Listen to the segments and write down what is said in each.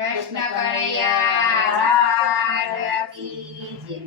કૃષ્ણ કનૈયા લાલ કી જય।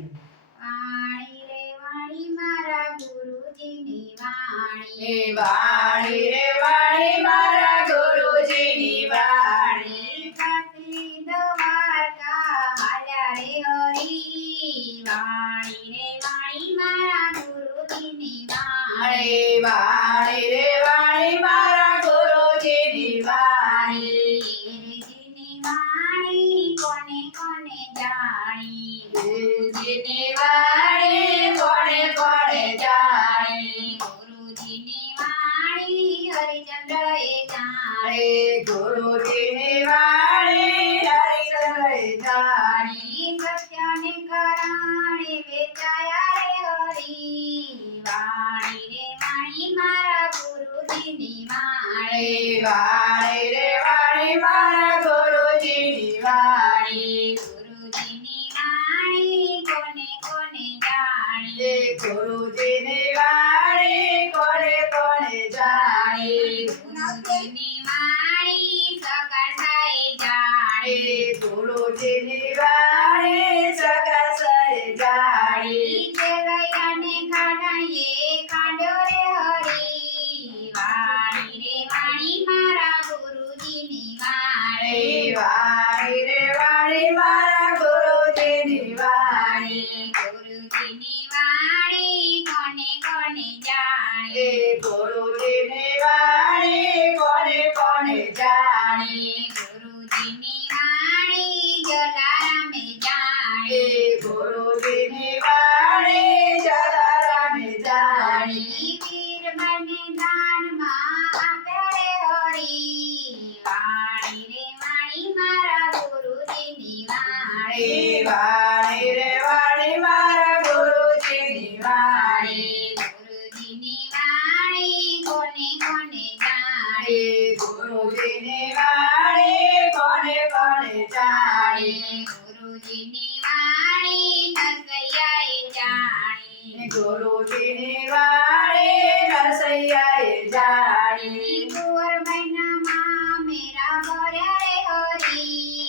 વાણી રે વાણી મારા ગુરુજીની વાણી, વાણી રે વાણી મારા ગુરુજીની વાણી, કાશી દ્વારકા હાલ્યા રે હરી। વાણી રે વાણી મારા ગુરુજીની વાણી, વાણી રે વાણી મારા ગુરુજીની વાણી, ગુરુજીની વાણી કોને કોને જાણી, ગુરુજીની વાણી કોણે કોણે જાણી, ગુરુજીની વાણી હરિચંદ્રએ જાણે, ગુરુજીની વાણી હરિચંદ્રએ જાણી, સત્યને કરાણે વેચાયા રે હરી। વાણી રે વાણી મારા ગુરુજીની વાણી, વાણી રે વાણી મારા ગુરુજીની વાણી, ગુરુજીની વાણી કોને કોને જાણી, ગુરુજીની વાણી કોણે કોણે જાણી, ગુરુજીની વાણી સકળાએ જાણી, ગુરુજીની વાણી સકળાએ જાણી, કેવૈયાને ખાડાએ ખાડ્યો રે હરી। વાણી રે વાણી મારા ગુરુજીની વાણી, વાણી રે વાણી મારા ગુરુજીની વાણી, ગુરુજીની વાણી કોને કોને જાણી, ગુરુજીની વાણી કોણે કોણે જાણી, ગુરુજીની વાણી જલારામે જાણી, ગુરુજીની વાણી જલારામે જાણી, વીર બને દાનમાં આપ્યા રે હરી। વાણી રે વાણી મારા ગુરુજીની વાણી, વાણી રે વાણી મારા ગુરુજીની વાણી, ગુરુજીની વાણી કોને કોને જાણી, ગુરુજીની વાણી કોણે કોણે જાણી, ગુરુજીની વાણી નરસૈયાએ જાણી, ગુરુજીની વાણી નરસૈયાએ જાણી, કુંવર મહિનામાં મેરા ભર્યા રે હરી।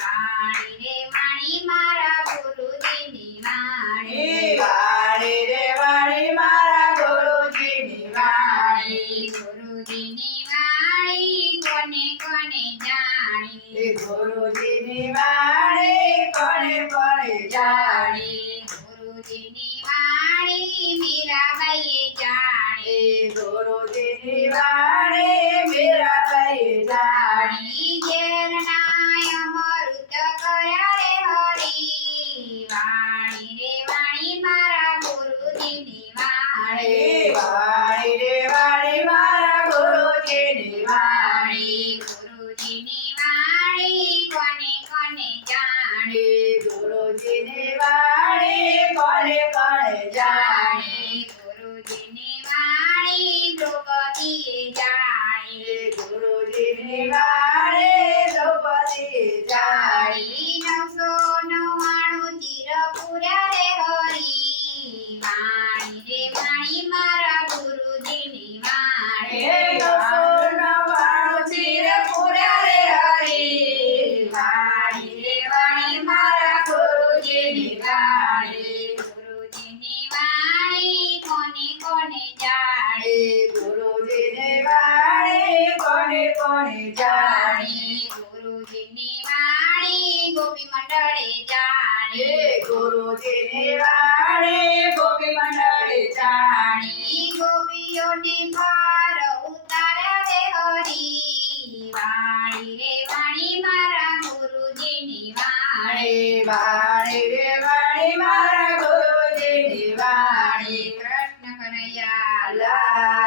વાણી રે વાણી મારા ગુરુજીની વાણી, વાણી રે વાણી મારા ગુરુજીની વાણી, ગુરુજીની વાણી કોને કોને જાણી, ગુરુજીની વાણી કોણે કોણે જાણી, ગુરુજીની વાણી મીરાબાઈએ જાણી, ગુરુજીની વાણી મીરાબાઈએ જાણી, ઘેરનાય અમૃત કર્યા રે હરી। વાણી રે વાણી મારા ગુરુજીની વાણી, વાણી રે વાણી મારા ગુરુજીની વાણી, ગુરુજીની વાણી કોને કોને જાણી, ગુરુજીની વાણી કોણે કોણે જાણી, ગુરુજીની વાણી દ્રૌપદીએ જાણી, ગુરુજીની વાણી દ્રૌપદીએ જાણી, 999 ચિર પૂર્યા રે હરી। વાણી રે વાણી મારા ગુરુજીની વાણી, 999 ચિર પૂર્યા રે હરી। વાણી રે વાણી મારા ગુરુજીની વાણી, ગુરુજીની વાણી કોને કોને જાણી, ગુરુજીની વાણી કોણે કોણે જાણી, ગુરુજીની વાણી ગોપી મંડળે જાણી, ગુરુજીની વાણી ગોપી મંડળે જાણી, ગોપીઓને પાર ઉતાર્યા રે હરી। વાણી રે વાણી મારા ગુરુજીની વાણી, વાણી રે વાણી મારા ગુરુજીની વાણી, કૃષ્ણ કનૈયા લાલ